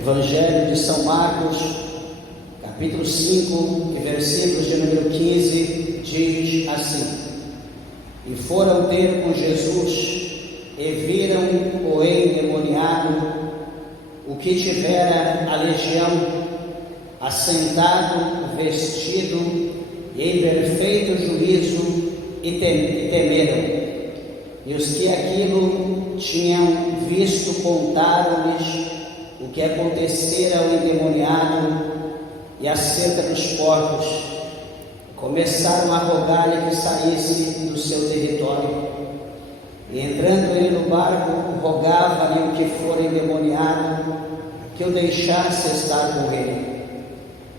Evangelho de São Marcos, capítulo 5, versículos de número 15, diz assim: E foram ter com Jesus, e viram o endemoniado, o que tivera a legião, assentado, vestido, em perfeito juízo, e temeram. E os que aquilo tinham visto contaram-lhes o que acontecera ao endemoniado e acerca dos porcos. Começaram a rogar-lhe que saísse do seu território. E entrando ele no barco, rogava-lhe o que fora endemoniado que o deixasse estar com ele.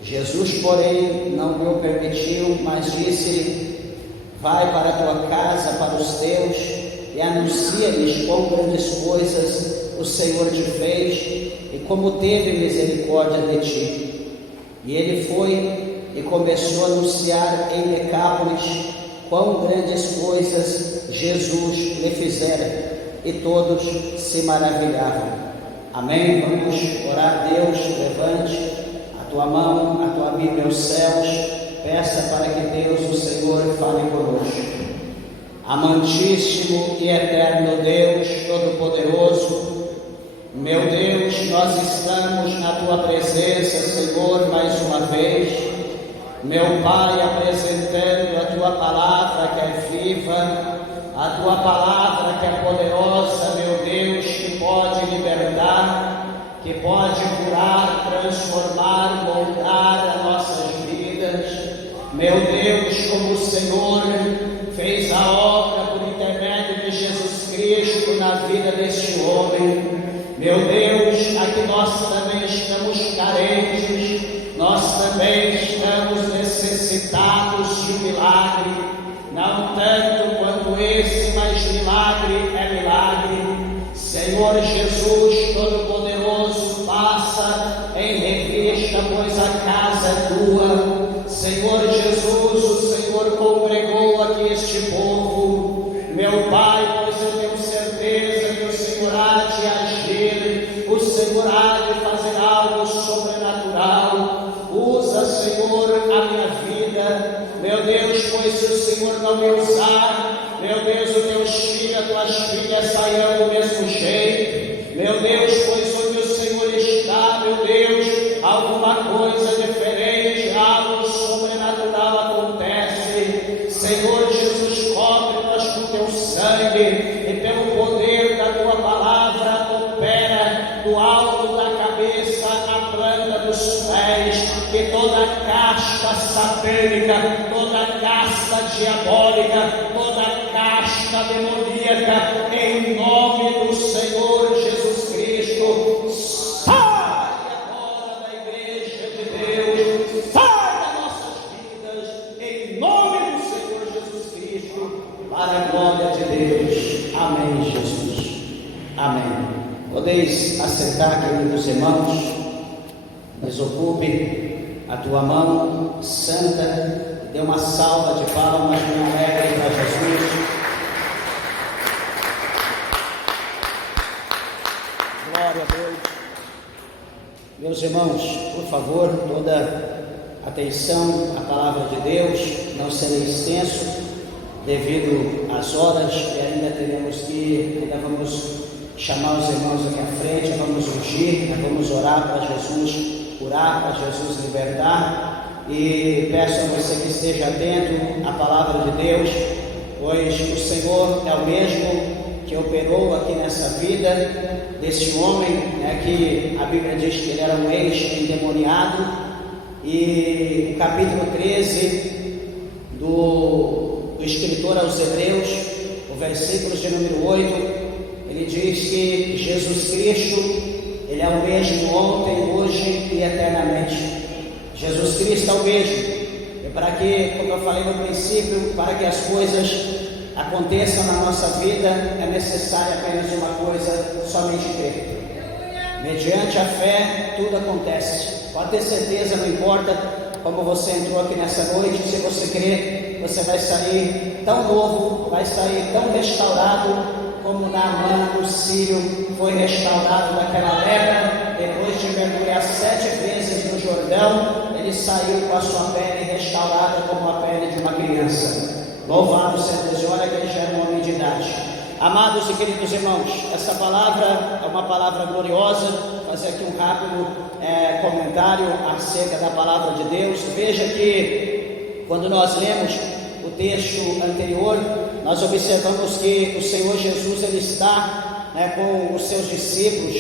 Jesus, porém, não lhe o permitiu, mas disse-lhe: Vai para a tua casa, para os teus, e anuncia-lhes quão grandes coisas o Senhor te fez e como teve misericórdia de ti. E ele foi e começou a anunciar em Decápolis quão grandes coisas Jesus lhe fizera, e todos se maravilhavam. Amém? Vamos orar a Deus. Levante a tua mão, a tua Bíblia aos céus, peça para que Deus, o Senhor, fale conosco. Amantíssimo e eterno Deus Todo-Poderoso, meu Deus, nós estamos na tua presença, Senhor, mais uma vez. Meu Pai, apresentando a tua palavra que é viva, a tua palavra que é poderosa, meu Deus, que pode libertar, que pode curar, transformar, moldar as nossas vidas. Meu Deus, como o Senhor fez a obra por intermédio de Jesus Cristo na vida deste homem, meu Deus, aqui nós também estamos carentes, nós também estamos necessitados de um milagre, não tanto quanto esse, mas milagre é milagre. Senhor Jesus Todo-Poderoso, passa em revista, pois a casa é tua. Senhor Jesus, o Senhor congregou aqui este povo, meu Pai, pois eu tenho certeza que o Senhor há de agir, o Senhor há de fazer algo sobrenatural. Usa, Senhor, a minha vida, meu Deus, pois se o Senhor não me usar, meu Deus, os teus filhos, as tuas filhas sairão do mesmo jeito, meu Deus, pois onde o Senhor está, meu Deus, alguma coisa diferente, algo sobrenatural acontece. Senhor Jesus, cobre-nos com teu sangue e pelo poder da tua palavra, opera do alto da cabeça à planta dos pés, que toda casta satânica, toda casta diabólica, toda casta demoníaca, em nome do Senhor Jesus Cristo, sai agora da igreja de Deus, sai das nossas vidas, em nome do Senhor Jesus Cristo, para a glória de Deus. Amém, Jesus. Amém. Podeis assentar, queridos irmãos, desocupe a tua mão santa, dê uma salva de palmas bem alegre para Jesus. Glória a Deus. Meus irmãos, por favor, toda atenção à palavra de Deus. Não serei extenso devido às horas, e ainda vamos chamar os irmãos aqui à frente, vamos ungir, vamos orar para Jesus curar, para Jesus libertar, e peço a você que esteja atento à palavra de Deus, pois o Senhor é o mesmo que operou aqui nessa vida desse homem, que a Bíblia diz que ele era um ex-endemoniado, e o capítulo 13 do escritor aos Hebreus, o versículo de número 8, ele diz que Jesus Cristo, ele é o mesmo ontem, hoje e eternamente. Jesus Cristo é o mesmo. E para que, como eu falei no princípio, para que as coisas aconteçam na nossa vida, é necessário apenas uma coisa, somente crer. Mediante a fé, tudo acontece. Pode ter certeza, não importa como você entrou aqui nessa noite, se você crer, você vai sair tão novo, vai sair tão restaurado, como Naamã, o sírio, foi restaurado daquela lepra, depois de mergulhar 7 vezes no Jordão, ele saiu com a sua pele restaurada como a pele de uma criança. Louvado seja Deus, olha que ele já era um homem de idade. Amados e queridos irmãos, essa palavra é uma palavra gloriosa. Vou fazer aqui um rápido comentário acerca da palavra de Deus. Veja que quando nós lemos o texto anterior, nós observamos que o Senhor Jesus ele está com os seus discípulos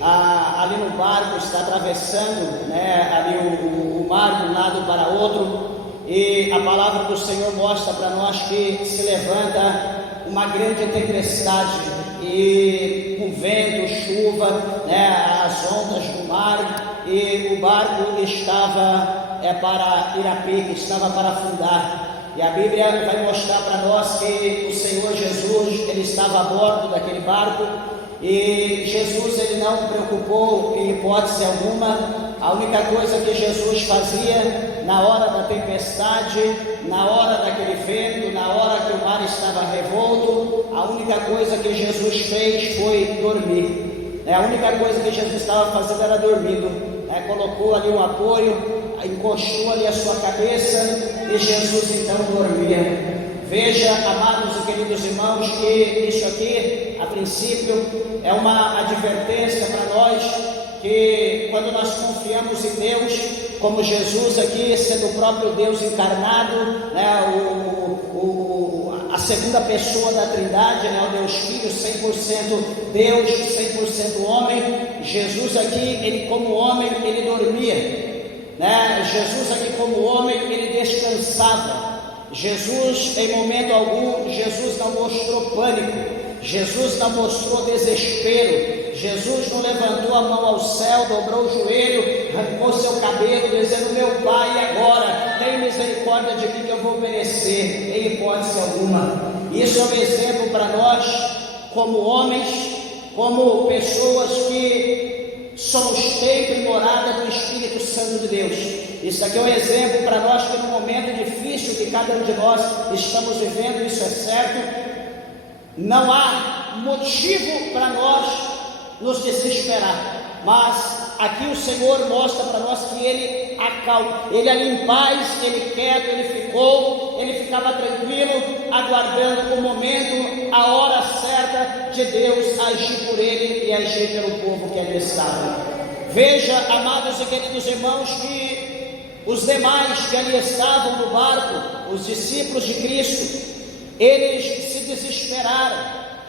ali no barco, está atravessando ali o mar de um lado para outro, e a palavra do Senhor mostra para nós que se levanta uma grande tempestade, e com vento, chuva, as ondas do mar, e o barco estava para ir a pique, estava para afundar. E a Bíblia vai mostrar para nós que o Senhor Jesus, ele estava a bordo daquele barco, e Jesus ele não preocupou em hipótese alguma. A única coisa que Jesus fazia na hora da tempestade, na hora daquele vento, na hora que o mar estava revolto, a única coisa que Jesus fez foi dormir. A única coisa que Jesus estava fazendo era dormindo. Colocou ali um apoio, encostou ali a sua cabeça, e Jesus então dormia. Veja, amados e queridos irmãos, que isso aqui, a princípio, é uma advertência para nós, que quando nós confiamos em Deus, como Jesus aqui, sendo o próprio Deus encarnado, a segunda pessoa da Trindade, o Deus Filho, 100% Deus, 100% homem. Jesus aqui, ele como homem, ele dormia. Jesus aqui como homem, ele descansava. Jesus, em momento algum, Jesus não mostrou pânico, Jesus não mostrou desespero, Jesus não levantou a mão ao céu, dobrou o joelho, arrancou seu cabelo, dizendo: meu Pai, agora tem misericórdia de mim que eu vou merecer, em hipótese alguma. Isso é um exemplo para nós, como homens, como pessoas que somos templo e morada do Espírito Santo de Deus. Isso aqui é um exemplo para nós que no momento difícil que cada um de nós estamos vivendo, isso é certo, não há motivo para nós nos desesperar, mas aqui o Senhor mostra para nós que Ele acalma, Ele ali em paz, Ele quieto, Ele ficava tranquilo, aguardando o momento, a hora certa de Deus agir por Ele e agir pelo povo que ali estava. Veja, amados e queridos irmãos, que os demais que ali estavam no barco, os discípulos de Cristo, eles se desesperaram,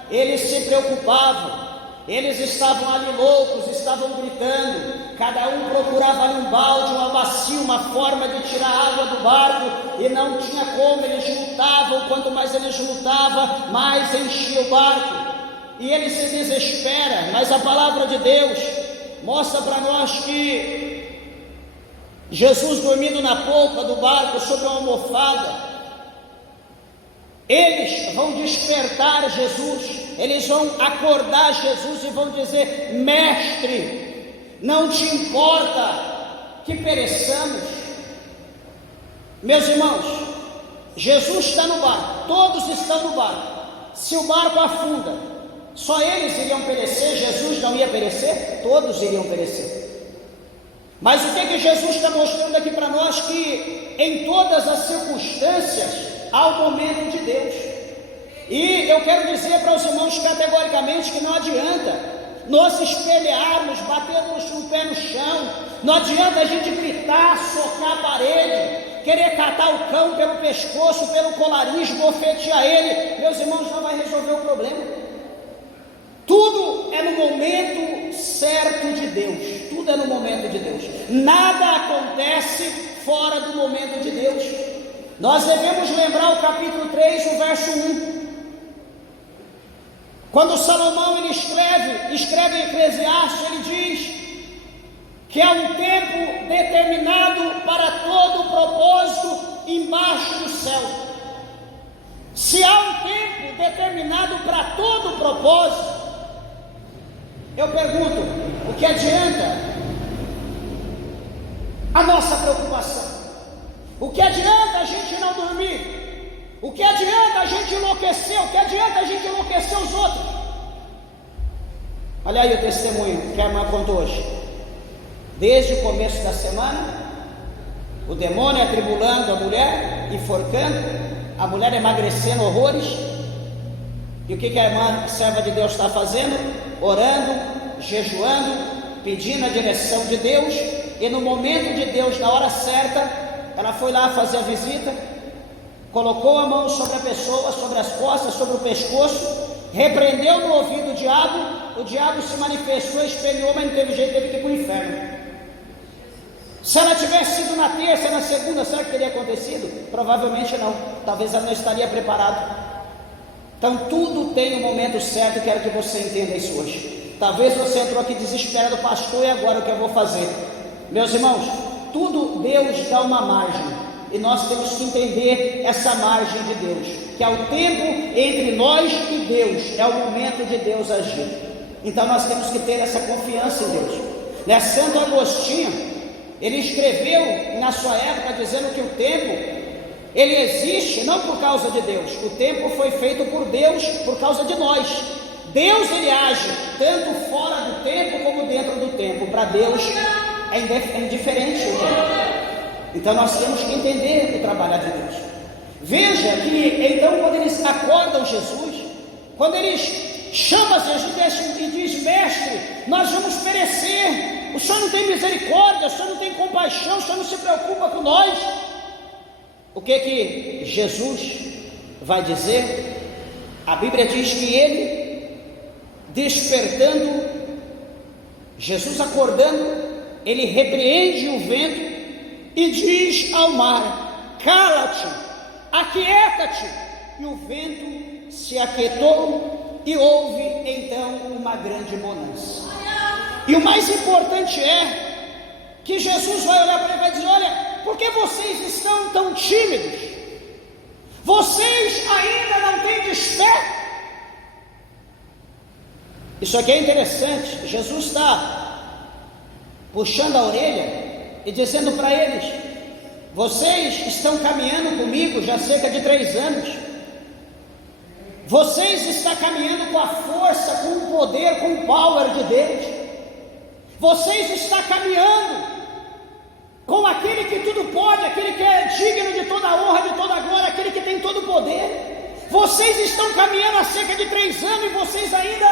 eles se preocupavam, eles estavam ali loucos, estavam gritando, cada um procurava ali um balde, uma bacia, uma forma de tirar água do barco, e não tinha como. Eles lutavam, quanto mais eles lutavam, mais enchia o barco, e eles se desesperam. Mas a palavra de Deus mostra para nós que Jesus, dormindo na polpa do barco sobre uma almofada, eles vão despertar Jesus, eles vão acordar Jesus e vão dizer: mestre, não te importa que pereçamos? Meus irmãos, Jesus está no barco, todos estão no barco. Se o barco afunda, só eles iriam perecer, Jesus não ia perecer? Todos iriam perecer. Mas o que Jesus está mostrando aqui para nós? Que em todas as circunstâncias há o momento de Deus. E eu quero dizer para os irmãos categoricamente que não adianta nós espelharmos, batermos o pé no chão, não adianta a gente gritar, socar a parede, querer catar o cão pelo pescoço, pelo colarinho, esbofetear ele. Meus irmãos, não vai resolver o problema. Tudo é no momento certo de Deus, tudo é no momento de Deus, nada acontece fora do momento de Deus. Nós devemos lembrar o capítulo 3, o verso 1, quando Salomão ele escreve em Eclesiastes, ele diz que há um tempo determinado para todo propósito embaixo do céu. Se há um tempo determinado para todo propósito, eu pergunto, o que adianta a nossa preocupação? O que adianta a gente não dormir? O que adianta a gente enlouquecer? O que adianta a gente enlouquecer os outros? Olha aí o testemunho que a irmã contou hoje. Desde o começo da semana, o demônio atribulando a mulher, enforcando, a mulher emagrecendo horrores. E o que a irmã serva de Deus está fazendo? Orando, jejuando, pedindo a direção de Deus. E no momento de Deus, na hora certa, ela foi lá fazer a visita, colocou a mão sobre a pessoa, sobre as costas, sobre o pescoço, repreendeu no ouvido o diabo se manifestou, espelhou, mas não teve jeito, teve que ir para o inferno. Se ela tivesse sido na terça, na segunda, será que teria acontecido? Provavelmente não, talvez ela não estaria preparada. Então tudo tem um momento certo, quero que você entenda isso hoje. Talvez você entrou aqui desesperado, pastor, e agora o que eu vou fazer? Meus irmãos, tudo Deus dá uma margem, e nós temos que entender essa margem de Deus, que é o tempo entre nós e Deus, é o momento de Deus agir. Então nós temos que ter essa confiança em Deus. Santo Agostinho, ele escreveu na sua época dizendo que o tempo, ele existe não por causa de Deus, o tempo foi feito por Deus por causa de nós. Deus, ele age tanto fora do tempo como dentro do tempo. Para Deus é indiferente o tempo. Então nós temos que entender o trabalho de Deus. Veja que então quando eles acordam Jesus, quando eles chamam Jesus e diz: mestre, nós vamos perecer, o Senhor não tem misericórdia, o Senhor não tem compaixão, o Senhor não se preocupa com nós. O que Jesus vai dizer? A Bíblia diz que ele, despertando, Jesus acordando, ele repreende o vento e diz ao mar: cala-te, aquieta-te. E o vento se aquietou e houve então uma grande bonança. E o mais importante é que Jesus vai olhar para ele e vai dizer: olha, por que vocês estão tão tímidos? Vocês ainda não têm desperto? Isso aqui é interessante. Jesus está puxando a orelha e dizendo para eles: vocês estão caminhando comigo já há cerca de 3 anos. Vocês estão caminhando com a força, com o poder, com o power de Deus. Vocês estão caminhando com aquele que tudo pode, aquele que é digno de toda a honra, de toda a glória, aquele que tem todo o poder. Vocês estão caminhando há cerca de 3 anos e vocês ainda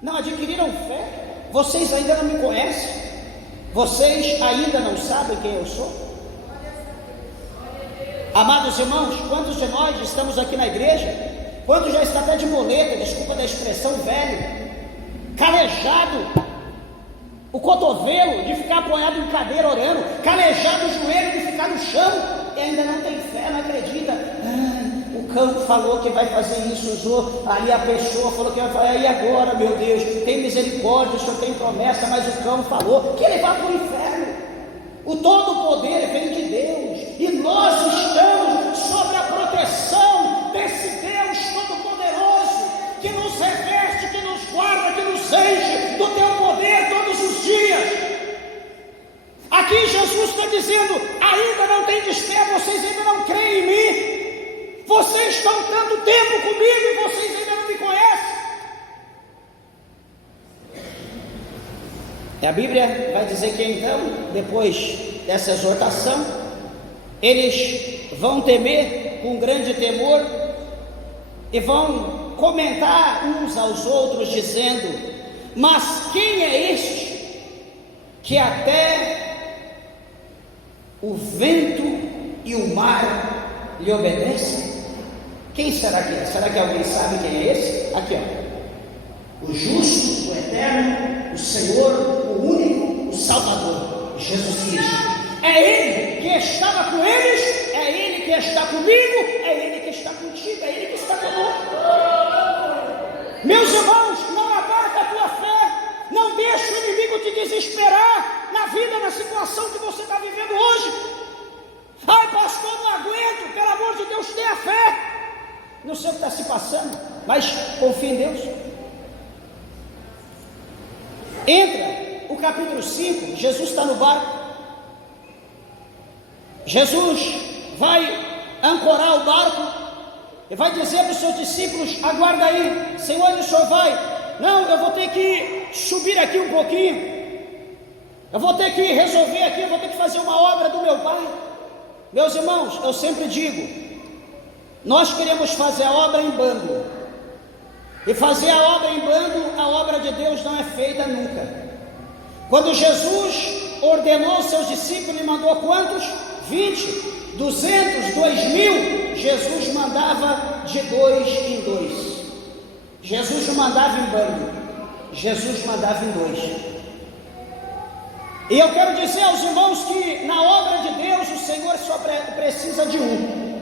não adquiriram fé. Vocês ainda não me conhecem. Vocês ainda não sabem quem eu sou. Amados irmãos, quantos de nós estamos aqui na igreja, quantos já está até de moleta, desculpa da expressão, velho, calejado, o cotovelo de ficar apoiado em cadeira orando, calejado o joelho de ficar no chão, e ainda não tem fé, não acredita. O cão falou que vai fazer isso, usou ali a pessoa, falou que vai fazer, e agora, meu Deus, tem misericórdia, o Senhor tem promessa, mas o cão falou que ele vai para o inferno. O todo poder vem de Deus, e nós estamos sob a proteção desse Deus todo-poderoso, que nos reveste, que nos guarda, que nos enche do teu poder todos os dias. Aqui Jesus está dizendo: ainda não tem desespero, vocês ainda não creem em mim. Vocês estão tanto tempo comigo e vocês ainda não me conhecem. E a Bíblia vai dizer que então, depois dessa exortação, eles vão temer com grande temor e vão comentar uns aos outros dizendo: mas quem é este que até o vento e o mar lhe obedecem? Quem será que é? Será que alguém sabe quem é esse? Aqui, ó: o justo, o eterno, o Senhor, o único, o Salvador, Jesus Cristo. É Ele que estava com eles, é Ele que está comigo, é Ele que está contigo, é Ele que está conosco. Meus irmãos, não abarca a tua fé, não deixe o inimigo te desesperar na vida, na situação que você está vivendo hoje. Ai, pastor, não aguento, pelo amor de Deus, tenha fé. Não sei o que está se passando, mas confie em Deus. Entra o capítulo 5, Jesus está no barco. Jesus vai ancorar o barco e vai dizer para os seus discípulos: aguarda aí. Senhor, o senhor vai? Não, eu vou ter que subir aqui um pouquinho. Eu vou ter que resolver aqui, eu vou ter que fazer uma obra do meu Pai. Meus irmãos, eu sempre digo, nós queremos fazer a obra em bando, e fazer a obra em bando, a obra de Deus não é feita nunca. Quando Jesus ordenou seus discípulos, ele mandou quantos? 20, 200, 2.000, Jesus mandava de 2 em 2. Jesus não mandava em bando, Jesus mandava em 2. E eu quero dizer aos irmãos que na obra de Deus o Senhor só precisa de um.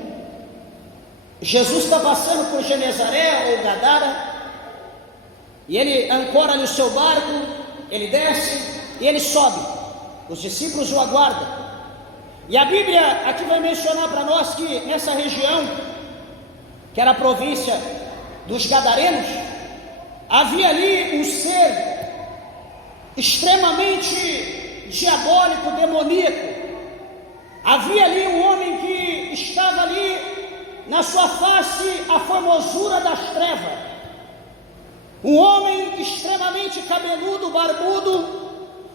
Jesus está passando por Genezaré ou Gadara, e ele ancora ali o seu barco, ele desce e ele sobe. Os discípulos o aguardam. E a Bíblia aqui vai mencionar para nós que nessa região, que era a província dos Gadarenos, havia ali um ser extremamente diabólico, demoníaco. Havia ali um homem que estava ali, na sua face, a formosura das trevas. Um homem extremamente cabeludo, barbudo,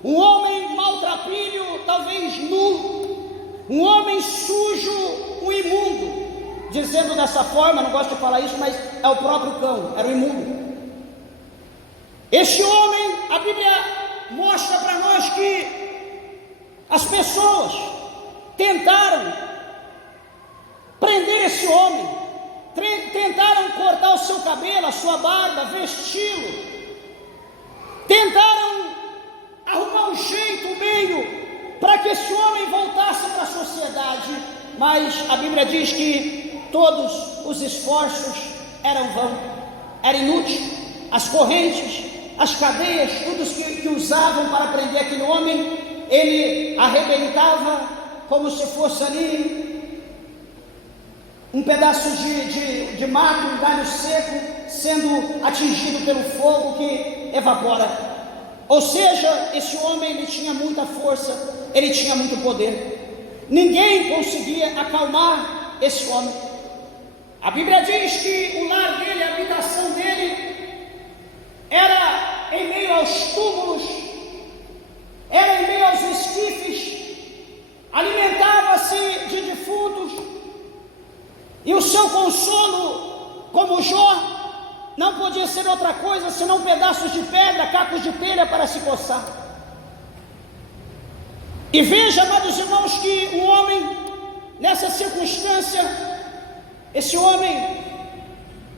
um homem maltrapilho, talvez nu, um homem sujo, um imundo. Dizendo dessa forma, não gosto de falar isso, mas é o próprio cão, era o imundo. Este homem, a Bíblia mostra para nós que as pessoas tentaram prender esse homem, tentaram cortar o seu cabelo, a sua barba, vesti-lo, tentaram arrumar um jeito, um meio para que esse homem voltasse para a sociedade, mas a Bíblia diz que todos os esforços eram vãos, era inútil. As correntes, as cadeias, tudo que usavam para prender aquele homem, ele arrebentava como se fosse ali um pedaço de mato, um galho seco, sendo atingido pelo fogo que evapora. Ou seja, esse homem, ele tinha muita força, ele tinha muito poder. Ninguém conseguia acalmar esse homem. A Bíblia diz que o lar dele, a habitação dele, era em meio aos túmulos, era em meio aos esquifes, alimentava-se de defuntos, e o seu consolo, como Jó, não podia ser outra coisa senão pedaços de pedra, cacos de telha para se coçar. E veja, amados irmãos, que um homem, nessa circunstância, esse homem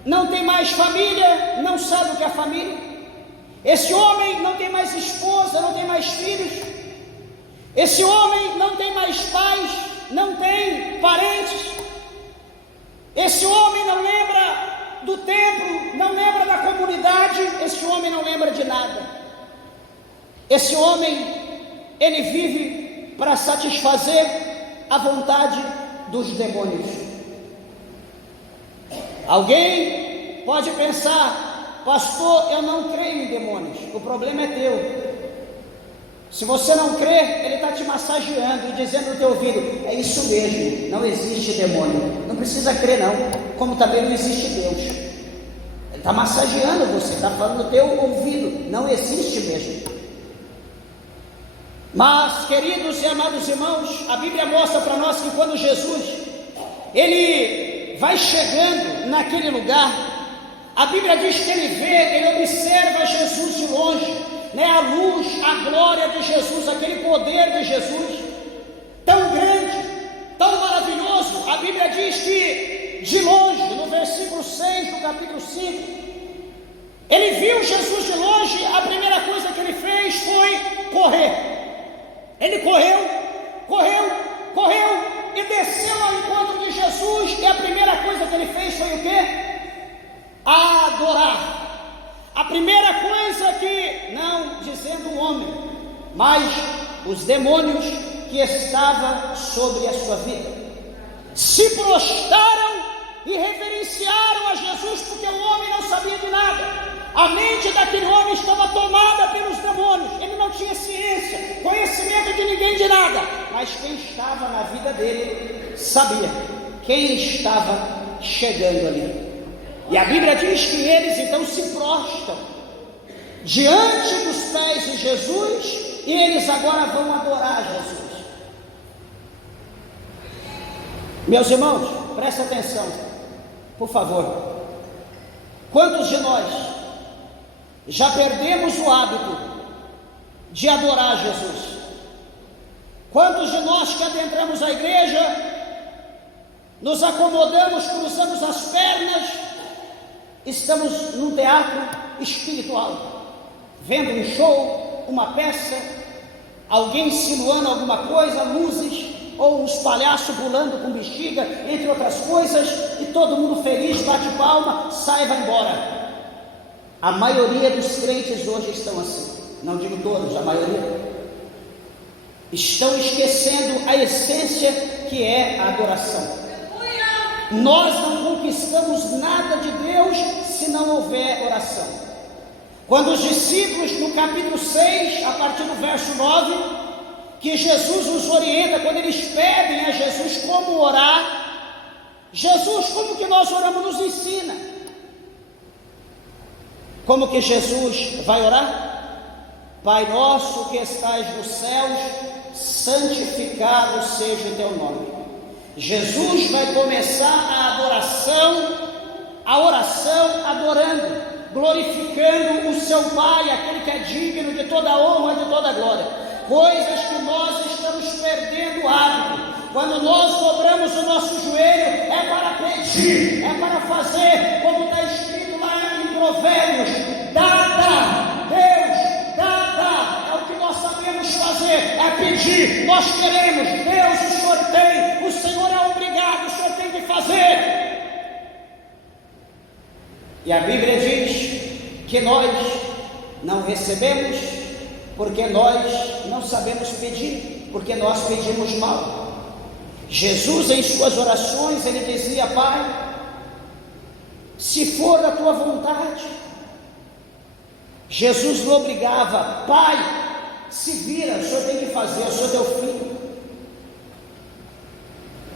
não tem mais família, não sabe o que é família. Esse homem não tem mais esposa, não tem mais filhos. Esse homem não tem mais pais, não tem parentes. Esse homem não lembra do templo, não lembra da comunidade. Esse homem não lembra de nada. Esse homem, ele vive para satisfazer a vontade dos demônios. Alguém pode pensar: pastor, eu não creio em demônios. O problema é teu. Se você não crê, ele está te massageando e dizendo no teu ouvido: é isso mesmo, não existe demônio. Não precisa crer não, como também não existe Deus. Ele está massageando você, está falando no teu ouvido: não existe mesmo. Mas, queridos e amados irmãos, a Bíblia mostra para nós que quando Jesus, ele vai chegando naquele lugar, a Bíblia diz que ele observa Jesus de longe, né? A luz, a glória de Jesus, aquele poder de Jesus, tão grande, tão maravilhoso. A Bíblia diz que de longe, no versículo 6 do capítulo 5, ele viu Jesus de longe. A primeira coisa que ele fez foi correr. Ele correu e desceu ao encontro de Jesus, e a primeira coisa que ele fez foi o quê? Adorar. A primeira coisa que, não dizendo o homem, mas os demônios que estavam sobre a sua vida, se prostraram e reverenciaram a Jesus, porque o homem não sabia de nada. A mente daquele homem estava tomada pelos demônios. Ele não tinha ciência, conhecimento de ninguém, de nada. Mas quem estava na vida dele sabia quem estava chegando ali. E a Bíblia diz que eles então se prostram diante dos pés de Jesus e eles agora vão adorar Jesus. Meus irmãos, presta atenção, por favor. Quantos de nós já perdemos o hábito de adorar Jesus? Quantos de nós que adentramos a igreja, nos acomodamos, cruzamos as pernas, estamos num teatro espiritual, vendo um show, uma peça, alguém insinuando alguma coisa, luzes, ou uns palhaços pulando com bexiga, entre outras coisas, e todo mundo feliz, bate palma, sai e vai embora. A maioria dos crentes hoje estão assim, não digo todos, a maioria. Estão esquecendo a essência que é a adoração. Nós não conquistamos nada de Deus se não houver oração. Quando os discípulos, no capítulo 6, a partir do verso 9, que Jesus os orienta, quando eles pedem a Jesus como orar, Jesus, como que nós oramos, nos ensina. Como que Jesus vai orar? Pai nosso que estais nos céus, santificado seja o teu nome. Jesus vai começar a oração adorando, glorificando o seu Pai, aquele que é digno de toda honra, de toda glória. Coisas que nós estamos perdendo o hábito. Quando nós dobramos o nosso joelho, é para pedir, é para fazer, como está escrito lá em Provérbios: dá, Deus, dá, é o que nós sabemos fazer, é pedir, nós queremos, Deus, o Senhor tem, o Senhor é obrigado, o Senhor tem que fazer. E a Bíblia diz que nós não recebemos porque nós não sabemos pedir, porque nós pedimos mal. Jesus, em suas orações, ele dizia: Pai, se for da tua vontade. Jesus não obrigava: Pai, se vira, o Senhor tem que fazer, eu sou teu filho.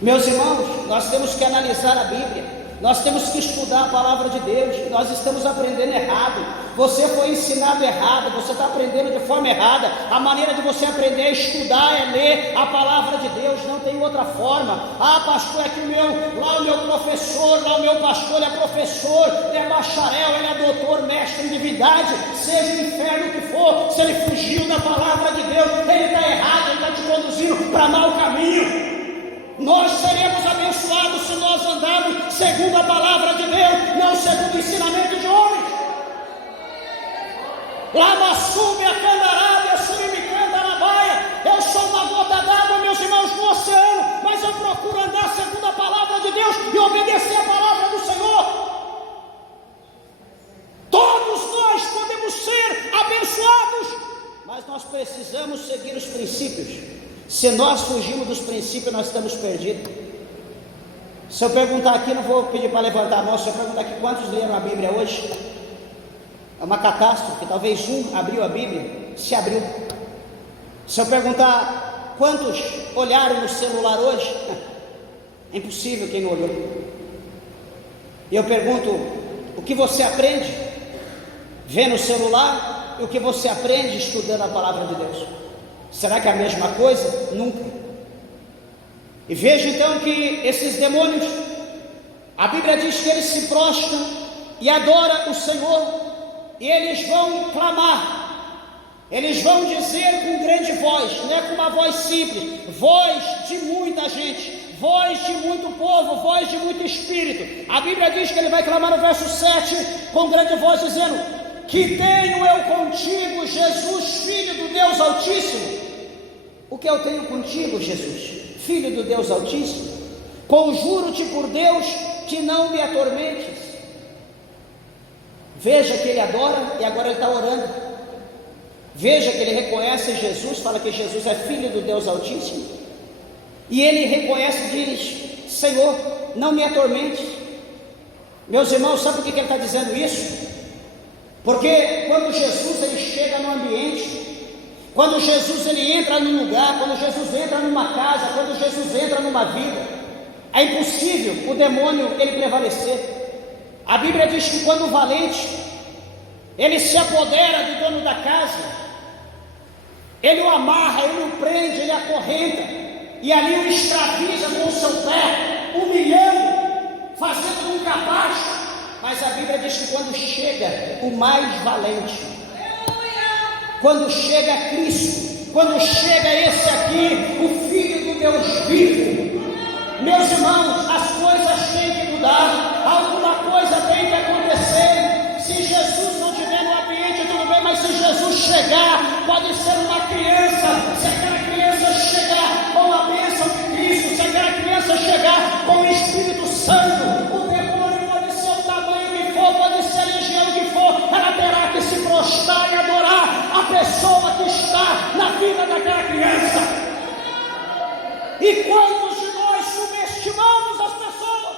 Meus irmãos, nós temos que analisar a Bíblia. Nós temos que estudar a palavra de Deus. Nós estamos aprendendo errado. Você foi ensinado errado, você está aprendendo de forma errada. A maneira de você aprender é estudar, é ler a palavra de Deus, não tem outra forma. Ah, pastor, é que o meu professor, lá o meu pastor, ele é professor, ele é bacharel, ele é doutor, mestre em divindade, seja o inferno que for, se ele fugiu da palavra de Deus, ele está errado, ele está te conduzindo para mau caminho. Nós seremos abençoados se nós andarmos segundo a palavra de Deus, não segundo o ensinamento de homens. Lama sube a candarábia, surimicanda na baia. Eu sou uma gota d'água, meus irmãos, no oceano, mas eu procuro andar segundo a palavra de Deus e obedecer a palavra do Senhor. Todos nós podemos ser abençoados, mas nós precisamos seguir os princípios. Se nós fugirmos dos princípios, nós estamos perdidos. Se eu perguntar aqui, não vou pedir para levantar a mão. Se eu perguntar aqui quantos leram a Bíblia hoje, é uma catástrofe. Talvez um abriu a Bíblia, se abriu. Se eu perguntar quantos olharam no celular hoje, é impossível quem não olhou. E eu pergunto: o que você aprende vendo o celular e o que você aprende estudando a palavra de Deus? Será que é a mesma coisa? Nunca. E veja então que esses demônios, a Bíblia diz que eles se prostram e adoram o Senhor, e eles vão clamar, eles vão dizer com grande voz, não é com uma voz simples, voz de muita gente, voz de muito povo, voz de muito espírito. A Bíblia diz que ele vai clamar no verso 7 com grande voz, dizendo: que tenho eu contigo, Jesus, Filho do Deus Altíssimo. O que eu tenho contigo, Jesus, Filho do Deus Altíssimo? Conjuro-te por Deus que não me atormentes. Veja que ele adora e agora ele está orando. Veja que ele reconhece Jesus, fala que Jesus é Filho do Deus Altíssimo. E ele reconhece e diz: Senhor, não me atormentes. Meus irmãos, sabe por que ele está dizendo isso? Porque quando Jesus ele chega no ambiente, quando Jesus ele entra num lugar, quando Jesus entra numa casa, quando Jesus entra numa vida, é impossível o demônio ele prevalecer. A Bíblia diz que quando o valente ele se apodera do dono da casa, ele o amarra, ele o prende, ele acorrenta, e ali o escraviza com o seu pé, humilhando, fazendo um capacho. Mas a Bíblia diz que quando chega o mais valente, quando chega Cristo, quando chega esse aqui, o Filho do Deus vivo, meus irmãos, as coisas têm que mudar, alguma coisa tem que acontecer. Se Jesus não estiver no ambiente, tudo bem, mas se Jesus chegar, pode ser uma criança, se aquela criança chegar com a bênção de Cristo, se aquela criança chegar com o Espírito Santo, o demônio pode ser o tamanho que for, pode ser a legião que for, ela terá que se prostrar e adorar a pessoa que está na vida daquela criança. E quantos de nós subestimamos as pessoas?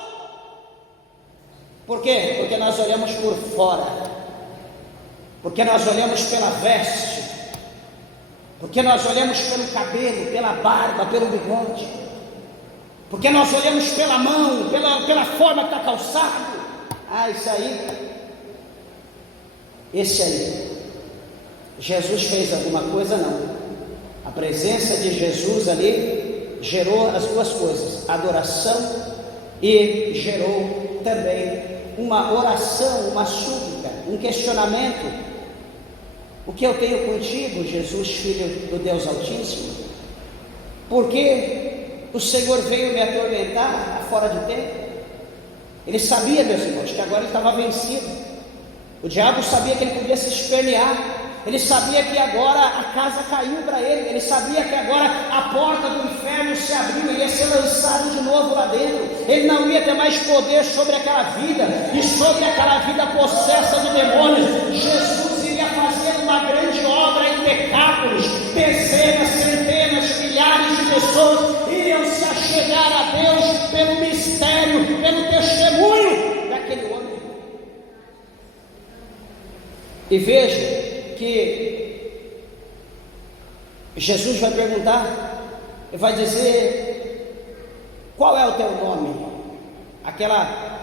Por quê? Porque nós olhamos por fora, porque nós olhamos pela veste, porque nós olhamos pelo cabelo, pela barba, pelo bigode, porque nós olhamos pela mão, pela forma que está calçado. Esse aí, Jesus fez alguma coisa? Não. A presença de Jesus ali gerou as duas coisas, adoração, e gerou também uma oração, uma súplica, um questionamento. O que eu tenho contigo, Jesus, Filho do Deus Altíssimo? Por que o Senhor veio me atormentar fora de tempo? Ele sabia, meus irmãos, que agora ele estava vencido. O diabo sabia que ele podia se espernear. Ele sabia que agora a casa caiu para ele. Ele sabia que agora a porta do inferno se abriu. Ele ia ser lançado de novo lá dentro. Ele não ia ter mais poder sobre aquela vida e sobre aquela vida possessa de demônios. Jesus iria fazer uma grande obra em Decápolis. Dezenas, centenas, milhares de pessoas iriam se achegar a Deus pelo mistério, pelo testemunho daquele homem. E veja que Jesus vai perguntar, vai dizer: qual é o teu nome?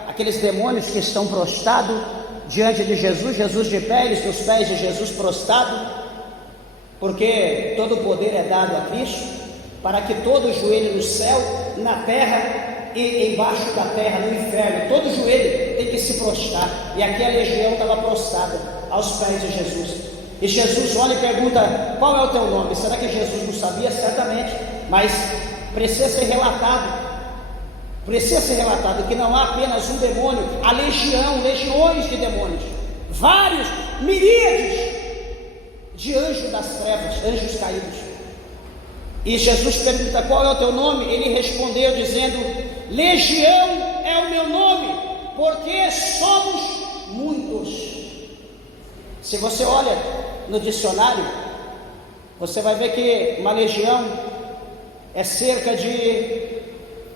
Aqueles demônios que estão prostrados diante de Jesus, Jesus de pé, eles nos pés de Jesus prostrado, porque todo o poder é dado a Cristo, para que todo joelho no céu, na terra e embaixo da terra, no inferno, todo joelho tem que se prostrar. E aqui a legião estava prostrada aos pés de Jesus. E Jesus olha e pergunta: qual é o teu nome? Será que Jesus não sabia? Certamente, mas precisa ser relatado que não há apenas um demônio, há legiões de demônios, vários, miríades de anjos das trevas, anjos caídos. E Jesus pergunta: qual é o teu nome? Ele respondeu dizendo: legião é o meu nome, porque somos muitos. Se você olha no dicionário, você vai ver que uma legião é cerca de,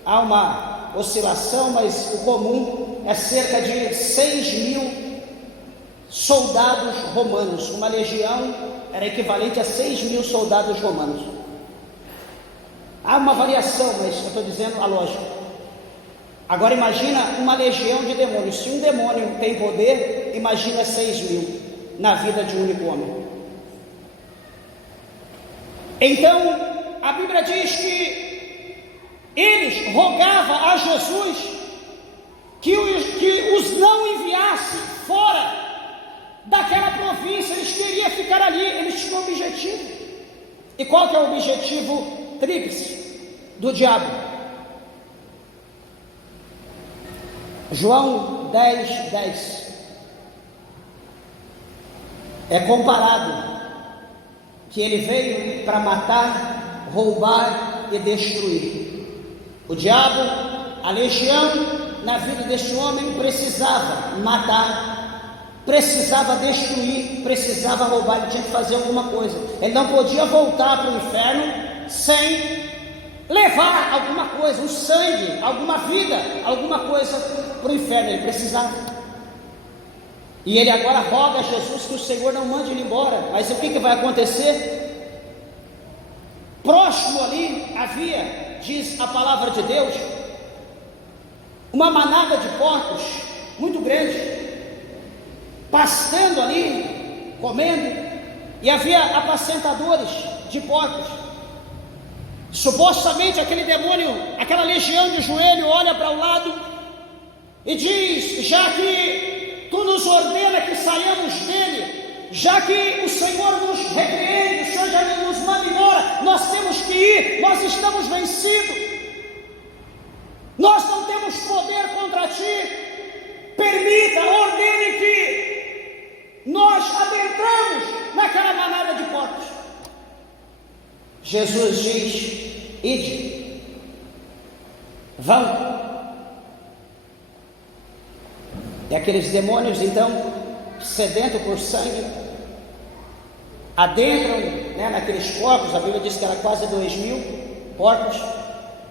há uma oscilação, mas o comum é cerca de 6.000 soldados romanos. Uma legião era equivalente a 6.000 soldados romanos. Há uma variação, mas eu estou dizendo a lógica. Agora imagina uma legião de demônios. Se um demônio tem poder, imagina 6.000 na vida de um único homem. Então a Bíblia diz que eles rogavam a Jesus que os não enviasse fora daquela província. Eles queriam ficar ali, eles tinham um objetivo. E qual que é o objetivo tríplice do diabo? João 10:10 é comparado que ele veio para matar, roubar e destruir. O diabo, a legião na vida deste homem precisava matar, precisava destruir, precisava roubar. Ele tinha que fazer alguma coisa. Ele não podia voltar para o inferno sem levar alguma coisa, um sangue, alguma vida, alguma coisa para o inferno. Ele precisava. E ele agora roga a Jesus que o Senhor não mande ele embora. Mas o que vai acontecer? Próximo ali havia, diz a palavra de Deus, uma manada de porcos muito grande, pastando ali, comendo, e havia apacentadores de porcos. Supostamente aquele demônio, aquela legião de joelho, olha para o lado e diz: já que tu nos ordena que saiamos dele, já que o Senhor nos repreende, o Senhor já nos manda embora, nós temos que ir, nós estamos vencidos, nós não temos poder contra ti, permita, ordene que nós adentramos naquela manada de porcos. Jesus diz: ide, vão. E aqueles demônios, então, sedentos por sangue, adentram, naqueles porcos. A Bíblia diz que era quase 2.000 porcos.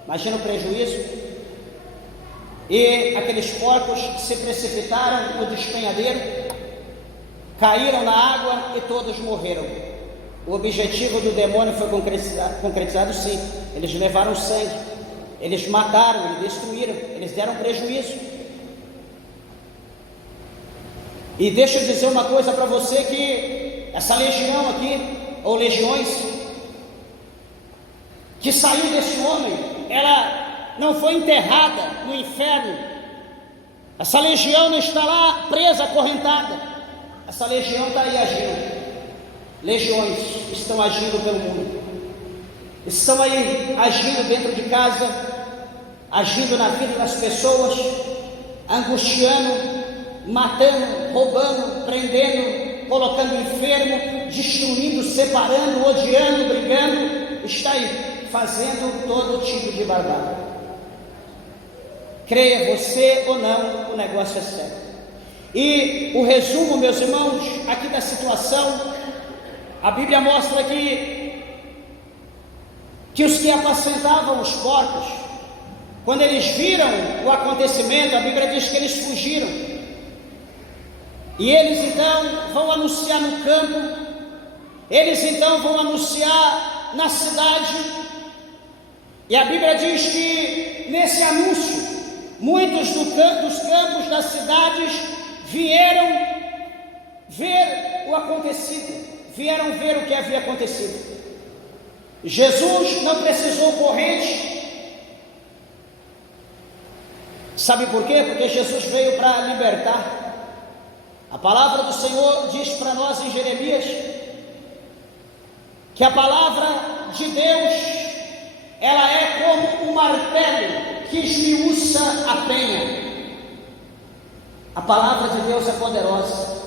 Imagina o prejuízo. E aqueles porcos se precipitaram no despenhadeiro, caíram na água e todos morreram. O objetivo do demônio foi concretizado, sim. Eles levaram sangue, eles mataram, eles destruíram, eles deram prejuízo. E deixa eu dizer uma coisa para você, que essa legião aqui, ou legiões, que saiu desse homem, ela não foi enterrada no inferno. Essa legião não está lá presa, acorrentada. Essa legião está aí agindo. Legiões estão agindo pelo mundo, estão aí agindo dentro de casa, agindo na vida das pessoas, angustiando, matando, roubando, prendendo, colocando enfermo, destruindo, separando, odiando, brigando. Está aí fazendo todo tipo de barbárie. Creia você ou não, o negócio é sério. E o resumo, meus irmãos, aqui da situação, a Bíblia mostra que os que apacentavam os porcos, quando eles viram o acontecimento, a Bíblia diz que eles fugiram. E eles então vão anunciar no campo, eles então vão anunciar na cidade. E a Bíblia diz que nesse anúncio, muitos dos campos das cidades vieram ver o acontecido. Vieram ver o que havia acontecido. Jesus não precisou corrente. Sabe por quê? Porque Jesus veio para libertar. A palavra do Senhor diz para nós em Jeremias que a palavra de Deus, ela é como um martelo que esmiuça a penha. A palavra de Deus é poderosa.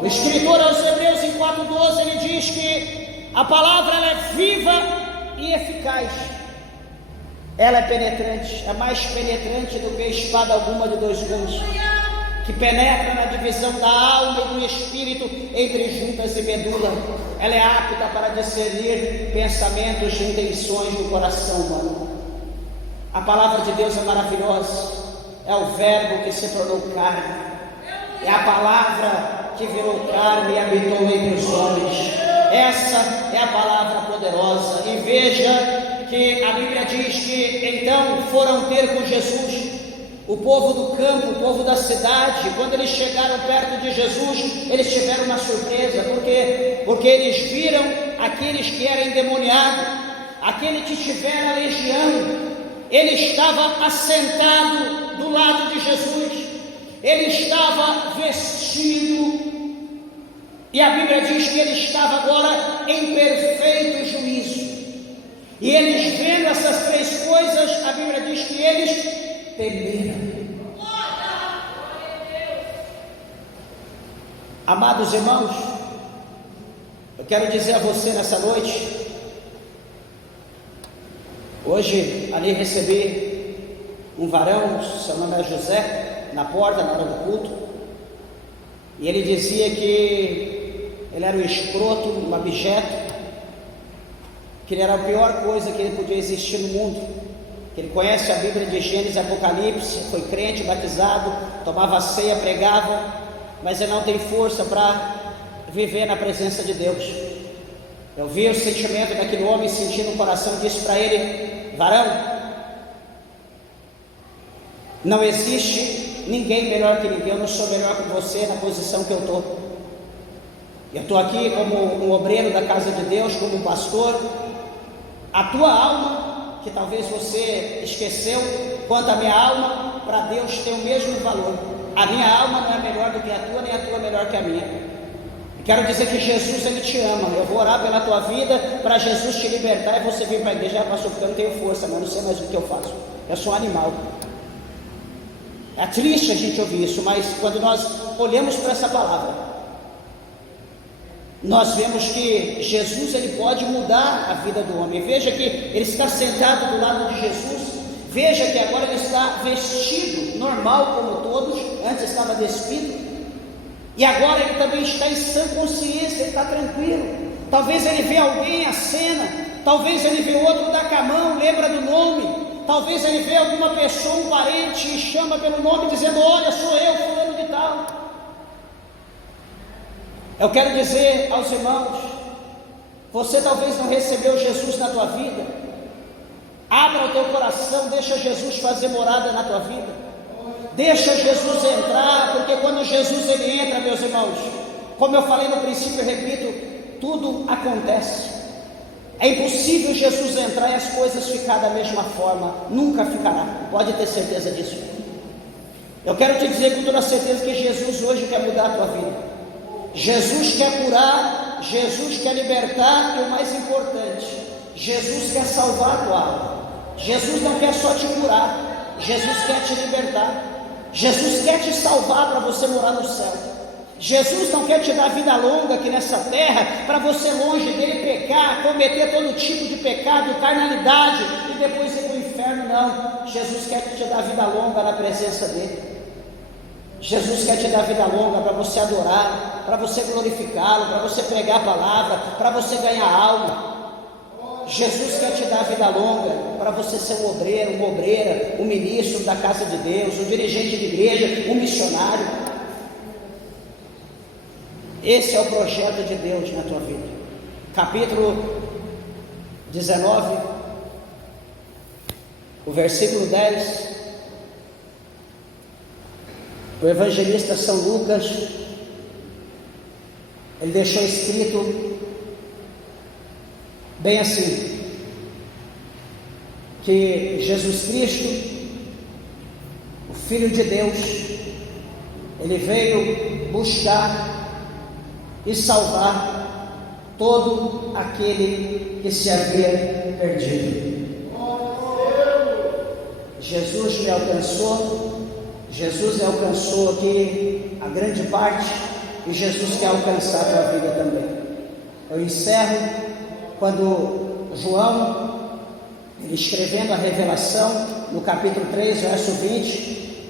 O escritor aos Hebreus em 4:12, ele diz que a palavra ela é viva e eficaz. Ela é penetrante, é mais penetrante do que espada alguma de dois gumes, que penetra na divisão da alma e do espírito, entre juntas e medula. Ela é apta para discernir pensamentos e intenções do coração humano. A palavra de Deus é maravilhosa. É o verbo que se tornou carne. É a palavra que virou carne e habitou entre os homens. Essa é a palavra poderosa. E veja que a Bíblia diz que então foram ter com Jesus o povo do campo, o povo da cidade. Quando eles chegaram perto de Jesus, eles tiveram uma surpresa, porque eles viram aqueles que eram endemoniados, aquele que tivera a legião. Ele estava assentado do lado de Jesus, ele estava vestido, e a Bíblia diz que ele estava agora em perfeito juízo. E eles vendo essas três coisas, a Bíblia diz que eles temeram. Amados irmãos, eu quero dizer a você nessa noite, hoje ali recebi um varão, seu nome é José, na porta, na hora do culto, e ele dizia que ele era um escroto, um abjeto, que ele era a pior coisa que ele podia existir no mundo, que ele conhece a Bíblia de Gênesis e Apocalipse, foi crente, batizado, tomava ceia, pregava, mas ele não tem força para viver na presença de Deus. Eu vi o sentimento daquele homem, sentindo no coração, disse para ele: varão, não existe ninguém melhor que ninguém, eu não sou melhor que você na posição que eu estou. Eu estou aqui como um obreiro da casa de Deus, como um pastor. A tua alma, que talvez você esqueceu, quanto a minha alma, para Deus tem o mesmo valor. A minha alma não é melhor do que a tua, nem a tua melhor que a minha. Quero dizer que Jesus, Ele te ama. Eu vou orar pela tua vida, para Jesus te libertar, e você vir para a igreja. Pastor, porque eu não tenho força, mas não sei mais o que eu faço. Eu sou um animal. É triste a gente ouvir isso, mas quando nós olhamos para essa palavra, nós vemos que Jesus, Ele pode mudar a vida do homem. Veja que Ele está sentado do lado de Jesus. Veja que agora Ele está vestido normal como todos. Antes estava despido. E agora Ele também está em sã consciência. Ele está tranquilo. Talvez Ele vê alguém à cena. Talvez Ele vê outro dar com a mão, lembra do nome. Talvez Ele vê alguma pessoa, um parente, e chama pelo nome, dizendo: olha, sou eu, fulano de tal. Eu quero dizer aos irmãos, você talvez não recebeu Jesus na tua vida. Abra o teu coração, deixa Jesus fazer morada na tua vida. Deixa Jesus entrar, porque quando Jesus Ele entra, meus irmãos, como eu falei no princípio e repito, tudo acontece. É impossível Jesus entrar e as coisas ficar da mesma forma. Nunca ficará, pode ter certeza disso. Eu quero te dizer com toda certeza que Jesus hoje quer mudar a tua vida. Jesus quer curar, Jesus quer libertar, e o mais importante, Jesus quer salvar a tua alma. Jesus não quer só te curar, Jesus quer te libertar. Jesus quer te salvar para você morar no céu. Jesus não quer te dar vida longa aqui nessa terra, para você longe dele pecar, cometer todo tipo de pecado, carnalidade, e depois ir para o inferno. Não, Jesus quer te dar vida longa na presença dele. Jesus quer te dar vida longa para você adorar, para você glorificá-lo, para você pregar a palavra, para você ganhar alma. Jesus quer te dar vida longa para você ser um obreiro, uma obreira, um ministro da casa de Deus, um dirigente de igreja, um missionário. Esse é o projeto de Deus na tua vida. Capítulo 19, o versículo 10. O evangelista São Lucas, ele deixou escrito bem assim, que Jesus Cristo, o Filho de Deus, ele veio buscar e salvar todo aquele que se havia perdido. Jesus me alcançou. Jesus alcançou aqui a grande parte, e Jesus quer alcançar a tua vida também. Eu encerro quando João, ele escrevendo a revelação, no capítulo 3, verso 20,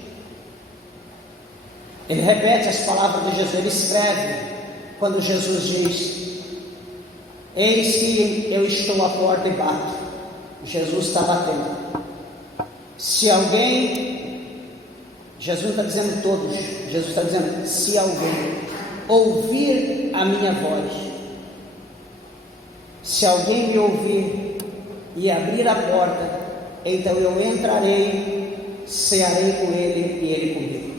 ele repete as palavras de Jesus. Ele escreve quando Jesus diz: eis que eu estou à porta e bato. Jesus está batendo. Se alguém, Jesus não está dizendo todos, Jesus está dizendo: se alguém ouvir a minha voz, se alguém me ouvir e abrir a porta, então eu entrarei, cearei com ele e ele comigo.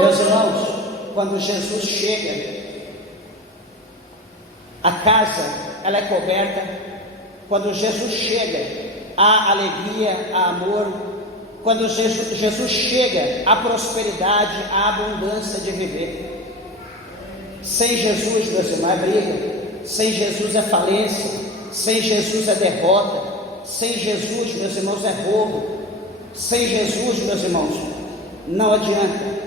Meus irmãos, quando Jesus chega, a casa ela é coberta. Quando Jesus chega, há alegria, há amor. Quando Jesus chega, há prosperidade, há abundância de viver. Sem Jesus, meus irmãos, é briga. Sem Jesus é falência. Sem Jesus é derrota. Sem Jesus, meus irmãos, é roubo. Sem Jesus, meus irmãos, não adianta.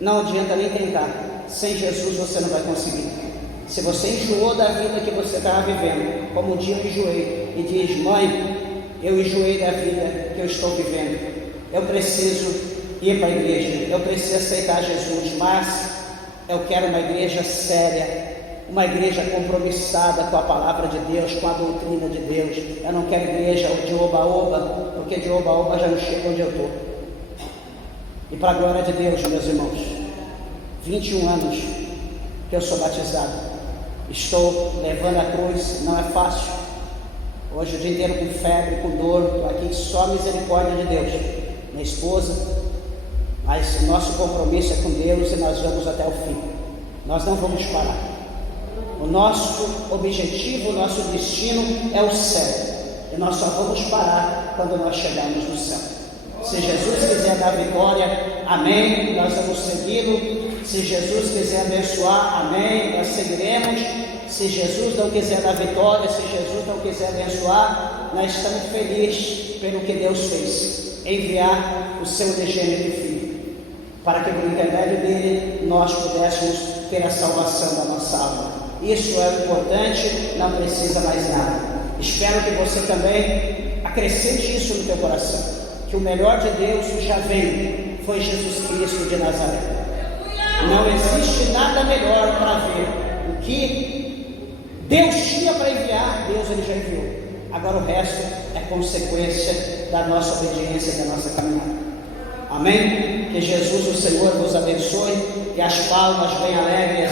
Não adianta nem tentar. Sem Jesus você não vai conseguir. Se você enjoou da vida que você estava vivendo, como um dia eu enjoei, e diz: mãe, eu enjoei da vida que eu estou vivendo, eu preciso ir para a igreja, eu preciso aceitar Jesus, mas eu quero uma igreja séria, uma igreja compromissada com a palavra de Deus, com a doutrina de Deus. Eu não quero igreja de oba-oba, porque de oba-oba já não chega onde eu estou. E para a glória de Deus, meus irmãos, 21 anos que eu sou batizado, estou levando a cruz, não é fácil. Hoje o dia inteiro com febre, com dor, estou aqui só a misericórdia de Deus, minha esposa, mas o nosso compromisso é com Deus e nós vamos até o fim. nós não vamos parar. O nosso objetivo, o nosso destino é o céu. E nós só vamos parar quando nós chegarmos no céu. Se Jesus quiser dar vitória, amém, nós vamos segui-lo. Se Jesus quiser abençoar, amém, nós seguiremos. Se Jesus não quiser dar vitória, se Jesus não quiser abençoar, nós estamos felizes pelo que Deus fez, enviar o seu unigênito Filho, para que por intermédio dele nós pudéssemos ter a salvação da nossa alma. Isso é importante, não precisa mais nada. Espero que você também acrescente isso no teu coração, que o melhor de Deus já veio, foi Jesus Cristo de Nazaré. Não existe nada melhor para ver o que Deus tinha para enviar, Deus ele já enviou. Agora o resto é consequência da nossa obediência, da nossa caminhada. Amém? Que Jesus, o Senhor, nos abençoe, que as palmas bem alegres